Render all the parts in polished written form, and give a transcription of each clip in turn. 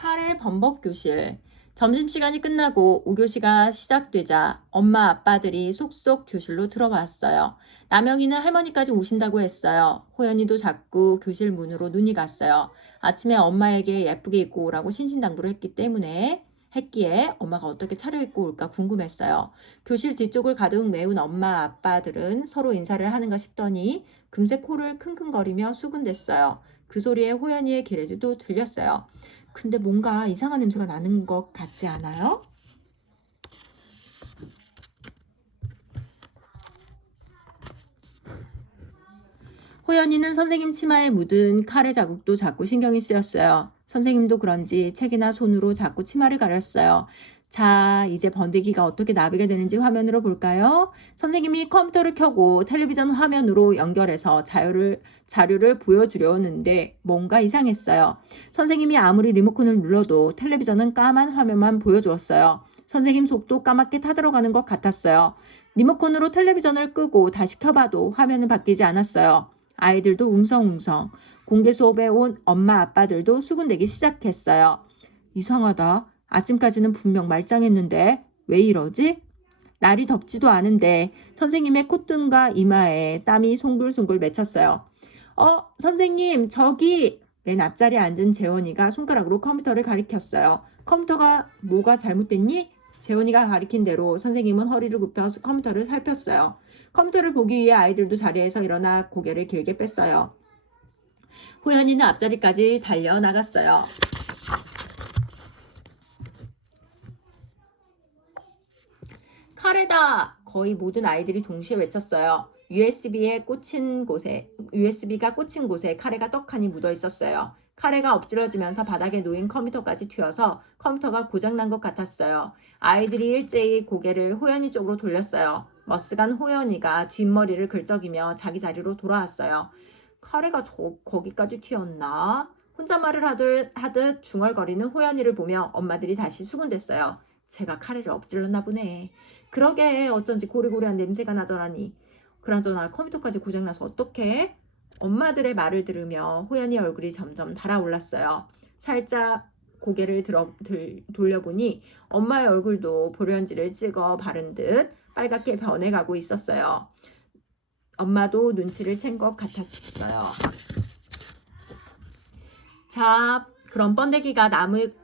카레 범벅 교실. 점심시간이 끝나고 5교시가 시작되자 엄마 아빠들이 속속 교실로 들어왔어요. 남영이는 할머니까지 오신다고 했어요. 호연이도 자꾸 교실 문으로 눈이 갔어요. 아침에 엄마에게 예쁘게 입고 오라고 신신당부를 했기에 엄마가 어떻게 차려입고 올까 궁금했어요. 교실 뒤쪽을 가득 메운 엄마 아빠들은 서로 인사를 하는가 싶더니 금세 코를 킁킁거리며 수군댔어요. 그 소리에 호연이의 기레도 들렸어요. 근데 뭔가 이상한 냄새가 나는 것 같지 않아요? 호연이는 선생님 치마에 묻은 카레 자국도 자꾸 신경이 쓰였어요. 선생님도 그런지 책이나 손으로 자꾸 치마를 가렸어요. 자, 이제 번데기가 어떻게 나비가 되는지 화면으로 볼까요? 선생님이 컴퓨터를 켜고 텔레비전 화면으로 연결해서 자료를 보여주려는데 뭔가 이상했어요. 선생님이 아무리 리모컨을 눌러도 텔레비전은 까만 화면만 보여주었어요. 선생님 속도 까맣게 타들어가는 것 같았어요. 리모컨으로 텔레비전을 끄고 다시 켜봐도 화면은 바뀌지 않았어요. 아이들도 웅성웅성. 공개 수업에 온 엄마 아빠들도 수군대기 시작했어요. 이상하다. 아침까지는 분명 말짱했는데 왜 이러지? 날이 덥지도 않은데 선생님의 콧등과 이마에 땀이 송글송글 맺혔어요. 선생님 저기! 맨 앞자리에 앉은 재원이가 손가락으로 컴퓨터를 가리켰어요. 컴퓨터가 뭐가 잘못됐니? 재원이가 가리킨 대로 선생님은 허리를 굽혀 컴퓨터를 살폈어요. 컴퓨터를 보기 위해 아이들도 자리에서 일어나 고개를 길게 뺐어요. 호연이는 앞자리까지 달려나갔어요. 카레다! 거의 모든 아이들이 동시에 외쳤어요. USB가 꽂힌 곳에 카레가 떡하니 묻어 있었어요. 카레가 엎질러지면서 바닥에 놓인 컴퓨터까지 튀어서 컴퓨터가 고장난 것 같았어요. 아이들이 일제히 고개를 호연이 쪽으로 돌렸어요. 머쓱한 호연이가 뒷머리를 긁적이며 자기 자리로 돌아왔어요. 카레가 거기까지 튀었나? 혼잣말을 하듯 중얼거리는 호연이를 보며 엄마들이 다시 수군댔어요. 제가 카레를 엎질렀나 보네. 그러게 어쩐지 고리고리한 냄새가 나더라니. 그나저나 컴퓨터까지 고장나서 어떡해? 엄마들의 말을 들으며 호연이 얼굴이 점점 달아올랐어요. 살짝 고개를 돌려보니 엄마의 얼굴도 보련지를 찍어 바른 듯 빨갛게 변해가고 있었어요. 엄마도 눈치를 챈 것 같았어요. 자, 그럼 번데기가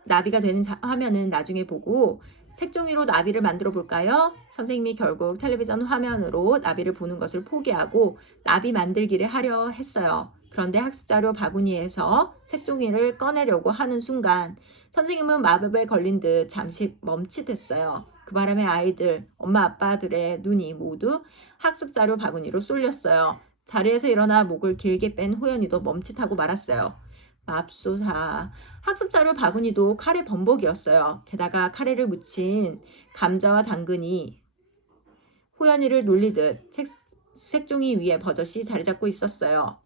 나비가 되는 화면은 나중에 보고 색종이로 나비를 만들어 볼까요? 선생님이 결국 텔레비전 화면으로 나비를 보는 것을 포기하고 나비 만들기를 하려 했어요. 그런데 학습자료 바구니에서 색종이를 꺼내려고 하는 순간 선생님은 마법에 걸린 듯 잠시 멈칫했어요. 그 바람에 아이들, 엄마 아빠들의 눈이 모두 학습자료 바구니로 쏠렸어요. 자리에서 일어나 목을 길게 뺀 호연이도 멈칫하고 말았어요. 맙소사. 학습자료 바구니도 카레 범벅이었어요. 게다가 카레를 묻힌 감자와 당근이 호연이를 놀리듯 색종이 위에 버젓이 자리 잡고 있었어요.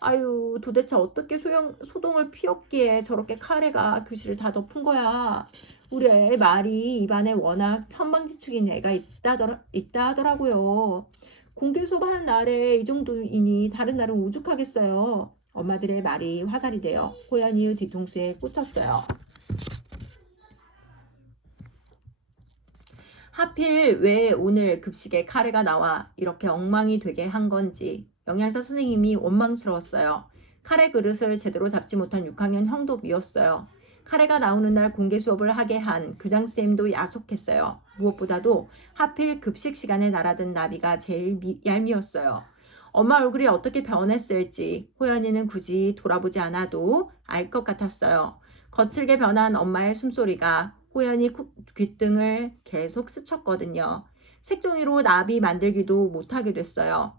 아유, 도대체 어떻게 소동을 피웠기에 저렇게 카레가 교실을 다 덮은 거야. 우리 애 말이 입안에 워낙 천방지축인 애가 있다 하더라고요. 공개 수업하는 날에 이 정도이니 다른 날은 오죽하겠어요. 엄마들의 말이 화살이 되어 호연이의 뒤통수에 꽂혔어요. 하필 왜 오늘 급식에 카레가 나와 이렇게 엉망이 되게 한 건지 영양사 선생님이 원망스러웠어요. 카레 그릇을 제대로 잡지 못한 6학년 형도 미웠어요. 카레가 나오는 날 공개 수업을 하게 한 교장선생님도 야속했어요. 무엇보다도 하필 급식 시간에 날아든 나비가 제일 얄미웠어요. 엄마 얼굴이 어떻게 변했을지 호연이는 굳이 돌아보지 않아도 알 것 같았어요. 거칠게 변한 엄마의 숨소리가 호연이 귓등을 계속 스쳤거든요. 색종이로 나비 만들기도 못하게 됐어요.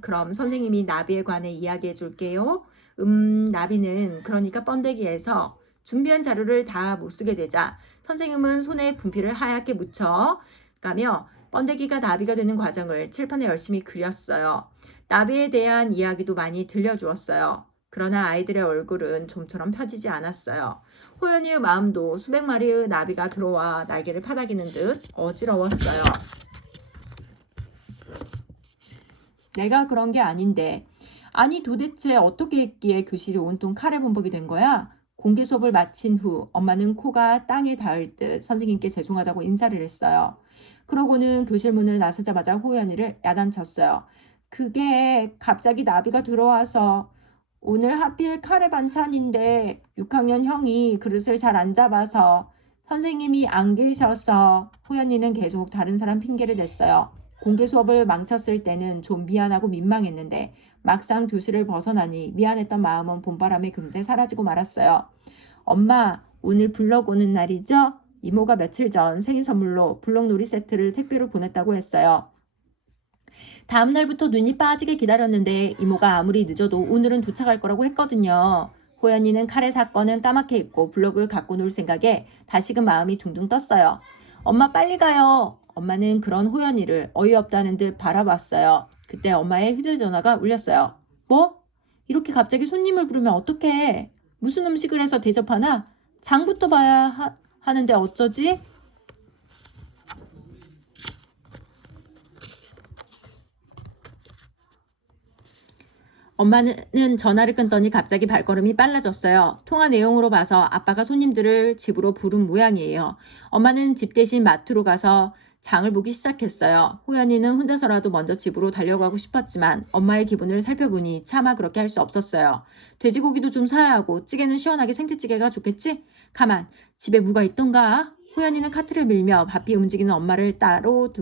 그럼 선생님이 나비에 관해 이야기해 줄게요. 나비는 그러니까 번데기에서 준비한 자료를 다 못 쓰게 되자 선생님은 손에 분필을 하얗게 묻혀 가며 번데기가 나비가 되는 과정을 칠판에 열심히 그렸어요. 나비에 대한 이야기도 많이 들려주었어요. 그러나 아이들의 얼굴은 좀처럼 펴지지 않았어요. 호연이의 마음도 수백 마리의 나비가 들어와 날개를 파닥이는 듯 어지러웠어요. 내가 그런 게 아닌데. 아니 도대체 어떻게 했기에 교실이 온통 카레 범벅이 된 거야? 공개 수업을 마친 후 엄마는 코가 땅에 닿을 듯 선생님께 죄송하다고 인사를 했어요. 그러고는 교실 문을 나서자마자 호연이를 야단쳤어요. 그게 갑자기 나비가 들어와서 오늘 하필 카레 반찬인데 6학년 형이 그릇을 잘 안 잡아서 선생님이 안 계셔서 호연이는 계속 다른 사람 핑계를 댔어요. 공개 수업을 망쳤을 때는 좀 미안하고 민망했는데 막상 교실을 벗어나니 미안했던 마음은 봄바람에 금세 사라지고 말았어요. 엄마, 오늘 블럭 오는 날이죠? 이모가 며칠 전 생일 선물로 블럭 놀이 세트를 택배로 보냈다고 했어요. 다음 날부터 눈이 빠지게 기다렸는데 이모가 아무리 늦어도 오늘은 도착할 거라고 했거든요. 호연이는 카레 사건은 까맣게 잊고 블럭을 갖고 놀 생각에 다시금 마음이 둥둥 떴어요. 엄마 빨리 가요. 엄마는 그런 호연이를 어이없다는 듯 바라봤어요. 그때 엄마의 휴대전화가 울렸어요. 뭐? 이렇게 갑자기 손님을 부르면 어떡해? 무슨 음식을 해서 대접하나? 장부터 봐야 하는데 어쩌지? 엄마는 전화를 끊더니 갑자기 발걸음이 빨라졌어요. 통화 내용으로 봐서 아빠가 손님들을 집으로 부른 모양이에요. 엄마는 집 대신 마트로 가서 장을 보기 시작했어요. 호연이는 혼자서라도 먼저 집으로 달려가고 싶었지만 엄마의 기분을 살펴보니 차마 그렇게 할 수 없었어요. 돼지고기도 좀 사야 하고 찌개는 시원하게 생태찌개가 좋겠지? 가만, 집에 무가 있던가? 호연이는 카트를 밀며 바삐 움직이는 엄마를 따로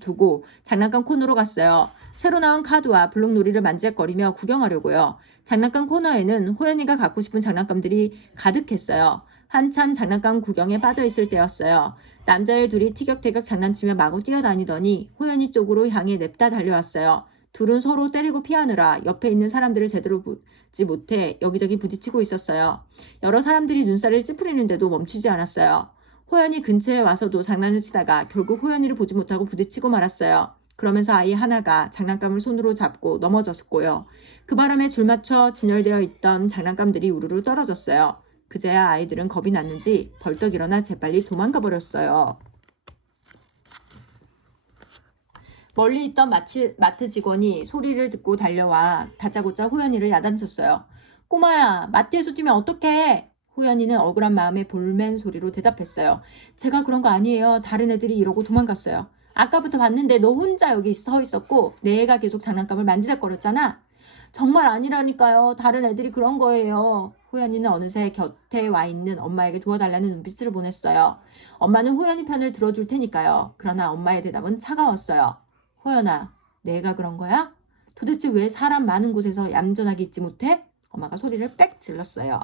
두고 장난감 코너로 갔어요. 새로 나온 카드와 블록놀이를 만지작거리며 구경하려고요. 장난감 코너에는 호연이가 갖고 싶은 장난감들이 가득했어요. 한참 장난감 구경에 빠져있을 때였어요. 남자애 둘이 티격태격 장난치며 마구 뛰어다니더니 호연이 쪽으로 향해 냅다 달려왔어요. 둘은 서로 때리고 피하느라 옆에 있는 사람들을 제대로 보지 못해 여기저기 부딪히고 있었어요. 여러 사람들이 눈살을 찌푸리는데도 멈추지 않았어요. 호연이 근처에 와서도 장난을 치다가 결국 호연이를 보지 못하고 부딪히고 말았어요. 그러면서 아이 하나가 장난감을 손으로 잡고 넘어졌고요. 그 바람에 줄맞춰 진열되어 있던 장난감들이 우르르 떨어졌어요. 그제야 아이들은 겁이 났는지 벌떡 일어나 재빨리 도망가 버렸어요. 멀리 있던 마트 직원이 소리를 듣고 달려와 다짜고짜 호연이를 야단쳤어요. 꼬마야, 마트에서 뛰면 어떡해? 호연이는 억울한 마음에 볼멘 소리로 대답했어요. 제가 그런 거 아니에요. 다른 애들이 이러고 도망갔어요. 아까부터 봤는데 너 혼자 여기 서 있었고 내 애가 계속 장난감을 만지작거렸잖아. 정말 아니라니까요. 다른 애들이 그런 거예요. 호연이는 어느새 곁에 와 있는 엄마에게 도와달라는 눈빛을 보냈어요. 엄마는 호연이 편을 들어줄 테니까요. 그러나 엄마의 대답은 차가웠어요. 호연아, 내가 그런 거야? 도대체 왜 사람 많은 곳에서 얌전하게 있지 못해? 엄마가 소리를 빽 질렀어요.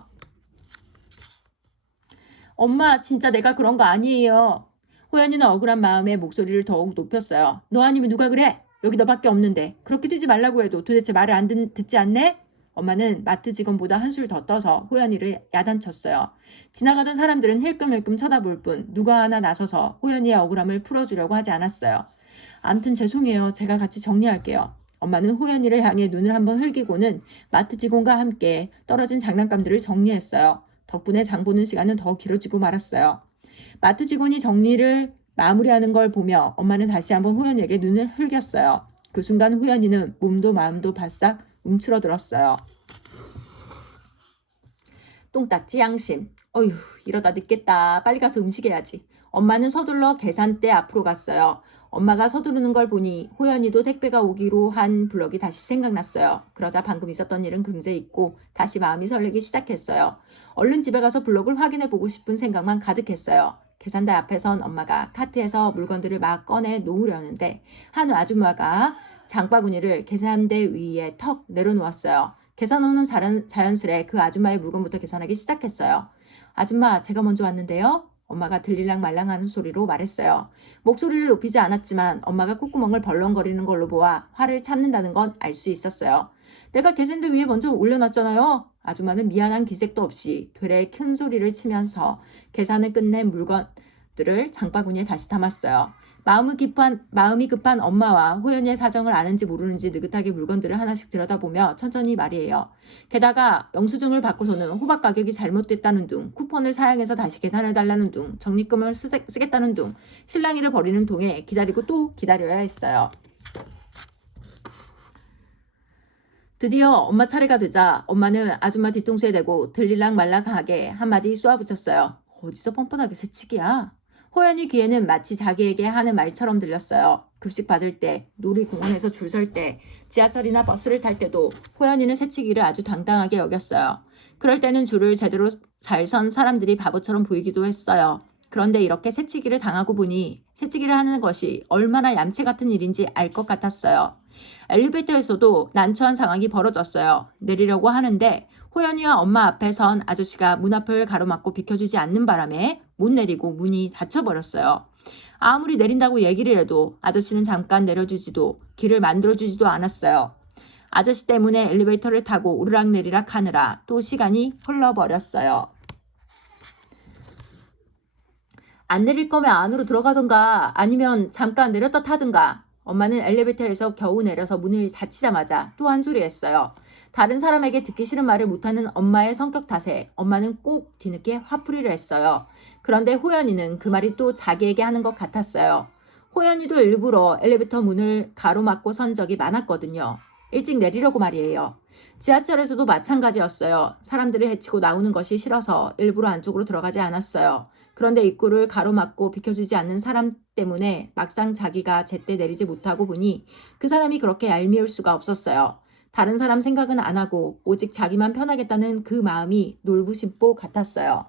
엄마, 진짜 내가 그런 거 아니에요. 호연이는 억울한 마음에 목소리를 더욱 높였어요. 너 아니면 누가 그래? 여기 너밖에 없는데. 그렇게 뛰지 말라고 해도 도대체 말을 안 듣지 않네? 엄마는 마트 직원보다 한술 더 떠서 호연이를 야단쳤어요. 지나가던 사람들은 힐끔힐끔 쳐다볼 뿐 누가 하나 나서서 호연이의 억울함을 풀어주려고 하지 않았어요. 암튼 죄송해요. 제가 같이 정리할게요. 엄마는 호연이를 향해 눈을 한번 흘기고는 마트 직원과 함께 떨어진 장난감들을 정리했어요. 덕분에 장 보는 시간은 더 길어지고 말았어요. 마트 직원이 정리를 마무리하는 걸 보며 엄마는 다시 한번 호연이에게 눈을 흘겼어요. 그 순간 호연이는 몸도 마음도 바싹 움츠러들었어요. 똥딱지 양심. 어휴, 이러다 늦겠다. 빨리 가서 음식해야지. 엄마는 서둘러 계산대 앞으로 갔어요. 엄마가 서두르는 걸 보니 호연이도 택배가 오기로 한 블럭이 다시 생각났어요. 그러자 방금 있었던 일은 금세 잊고 다시 마음이 설레기 시작했어요. 얼른 집에 가서 블럭을 확인해보고 싶은 생각만 가득했어요. 계산대 앞에선 엄마가 카트에서 물건들을 막 꺼내 놓으려는데 한 아줌마가 장바구니를 계산대 위에 턱 내려놓았어요. 계산원은 자연스레 그 아줌마의 물건부터 계산하기 시작했어요. 아줌마, 제가 먼저 왔는데요. 엄마가 들릴랑 말랑하는 소리로 말했어요. 목소리를 높이지 않았지만 엄마가 콧구멍을 벌렁거리는 걸로 보아 화를 참는다는 건 알 수 있었어요. 내가 계산대 위에 먼저 올려놨잖아요. 아줌마는 미안한 기색도 없이 되레 큰 소리를 치면서 계산을 끝낸 물건들을 장바구니에 다시 담았어요. 마음이 급한 엄마와 호연이의 사정을 아는지 모르는지 느긋하게 물건들을 하나씩 들여다보며 천천히 말이에요. 게다가 영수증을 받고서는 호박 가격이 잘못됐다는 둥, 쿠폰을 사양해서 다시 계산해달라는 둥, 적립금을 쓰겠다는 둥, 실랑이를 벌이는 동에 기다리고 또 기다려야 했어요. 드디어 엄마 차례가 되자 엄마는 아줌마 뒤통수에 대고 들릴락 말락하게 한마디 쏘아붙였어요. 어디서 뻔뻔하게 새치기야? 호연이 귀에는 마치 자기에게 하는 말처럼 들렸어요. 급식 받을 때, 놀이공원에서 줄 설 때, 지하철이나 버스를 탈 때도 호연이는 새치기를 아주 당당하게 여겼어요. 그럴 때는 줄을 제대로 잘 선 사람들이 바보처럼 보이기도 했어요. 그런데 이렇게 새치기를 당하고 보니 새치기를 하는 것이 얼마나 얌체 같은 일인지 알 것 같았어요. 엘리베이터에서도 난처한 상황이 벌어졌어요. 내리려고 하는데 호연이와 엄마 앞에 선 아저씨가 문 앞을 가로막고 비켜주지 않는 바람에 못 내리고 문이 닫혀버렸어요. 아무리 내린다고 얘기를 해도 아저씨는 잠깐 내려주지도 길을 만들어주지도 않았어요. 아저씨 때문에 엘리베이터를 타고 오르락내리락 하느라 또 시간이 흘러버렸어요. 안 내릴 거면 안으로 들어가던가 아니면 잠깐 내렸다 타든가. 엄마는 엘리베이터에서 겨우 내려서 문을 닫히자마자 또 한 소리 했어요. 다른 사람에게 듣기 싫은 말을 못하는 엄마의 성격 탓에 엄마는 꼭 뒤늦게 화풀이를 했어요. 그런데 호연이는 그 말이 또 자기에게 하는 것 같았어요. 호연이도 일부러 엘리베이터 문을 가로막고 선 적이 많았거든요. 일찍 내리려고 말이에요. 지하철에서도 마찬가지였어요. 사람들을 해치고 나오는 것이 싫어서 일부러 안쪽으로 들어가지 않았어요. 그런데 입구를 가로막고 비켜주지 않는 사람 때문에 막상 자기가 제때 내리지 못하고 보니 그 사람이 그렇게 얄미울 수가 없었어요. 다른 사람 생각은 안 하고 오직 자기만 편하겠다는 그 마음이 놀부심보 같았어요.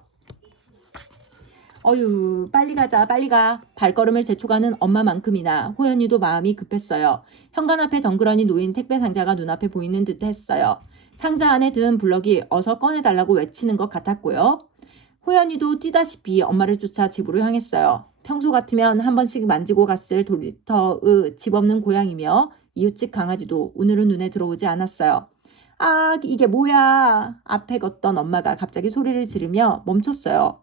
어휴, 빨리 가자, 빨리 가. 발걸음을 재촉하는 엄마만큼이나 호연이도 마음이 급했어요. 현관 앞에 덩그러니 놓인 택배 상자가 눈앞에 보이는 듯 했어요. 상자 안에 든 블럭이 어서 꺼내달라고 외치는 것 같았고요. 호연이도 뛰다시피 엄마를 쫓아 집으로 향했어요. 평소 같으면 한 번씩 만지고 갔을 놀이터의 집 없는 고양이며 이웃집 강아지도 오늘은 눈에 들어오지 않았어요. 아, 이게 뭐야? 앞에 걷던 엄마가 갑자기 소리를 지르며 멈췄어요.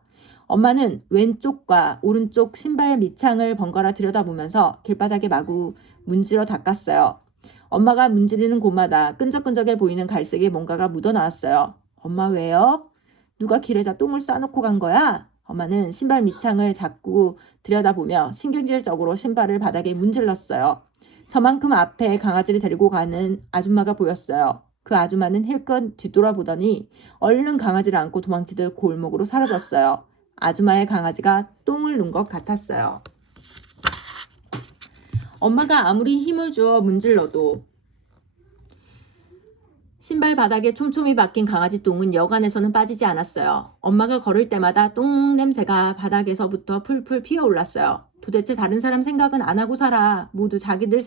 엄마는 왼쪽과 오른쪽 신발 밑창을 번갈아 들여다보면서 길바닥에 마구 문지러 닦았어요. 엄마가 문지르는 곳마다 끈적끈적해 보이는 갈색에 뭔가가 묻어나왔어요. 엄마 왜요? 누가 길에다 똥을 싸놓고 간 거야? 엄마는 신발 밑창을 자꾸 들여다보며 신경질적으로 신발을 바닥에 문질렀어요. 저만큼 앞에 강아지를 데리고 가는 아줌마가 보였어요. 그 아줌마는 힐끗 뒤돌아보더니 얼른 강아지를 안고 도망치듯 골목으로 사라졌어요. 아줌마의 강아지가 똥을 눈 것 같았어요. 엄마가 아무리 힘을 주어 문질러도 신발 바닥에 촘촘히 박힌 강아지 똥은 여간에서는 빠지지 않았어요. 엄마가 걸을 때마다 똥 냄새가 바닥에서부터 풀풀 피어올랐어요. 도대체 다른 사람 생각은 안 하고 살아. 모두 자기들만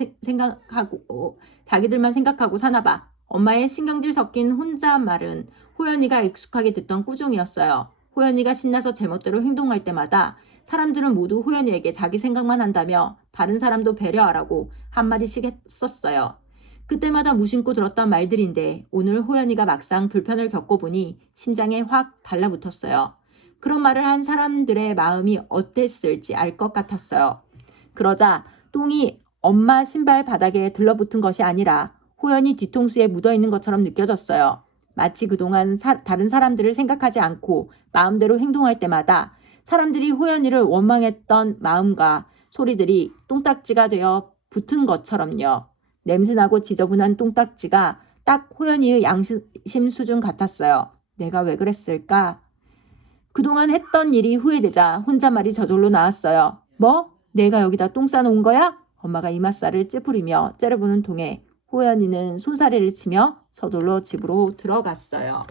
생각하고 사나 봐. 엄마의 신경질 섞인 혼잣말은 호연이가 익숙하게 듣던 꾸중이었어요. 호연이가 신나서 제멋대로 행동할 때마다 사람들은 모두 호연이에게 자기 생각만 한다며 다른 사람도 배려하라고 한마디씩 했었어요. 그때마다 무심코 들었던 말들인데 오늘 호연이가 막상 불편을 겪어보니 심장에 확 달라붙었어요. 그런 말을 한 사람들의 마음이 어땠을지 알 것 같았어요. 그러자 똥이 엄마 신발 바닥에 들러붙은 것이 아니라 호연이 뒤통수에 묻어있는 것처럼 느껴졌어요. 마치 그동안 다른 사람들을 생각하지 않고 마음대로 행동할 때마다 사람들이 호연이를 원망했던 마음과 소리들이 똥딱지가 되어 붙은 것처럼요. 냄새나고 지저분한 똥딱지가 딱 호연이의 양심 수준 같았어요. 내가 왜 그랬을까? 그동안 했던 일이 후회되자 혼잣말이 저절로 나왔어요. 뭐? 내가 여기다 똥 싸놓은 거야? 엄마가 이맛살을 찌푸리며 째려보는 통에 호연이는 손사래를 치며 서둘러 집으로 들어갔어요.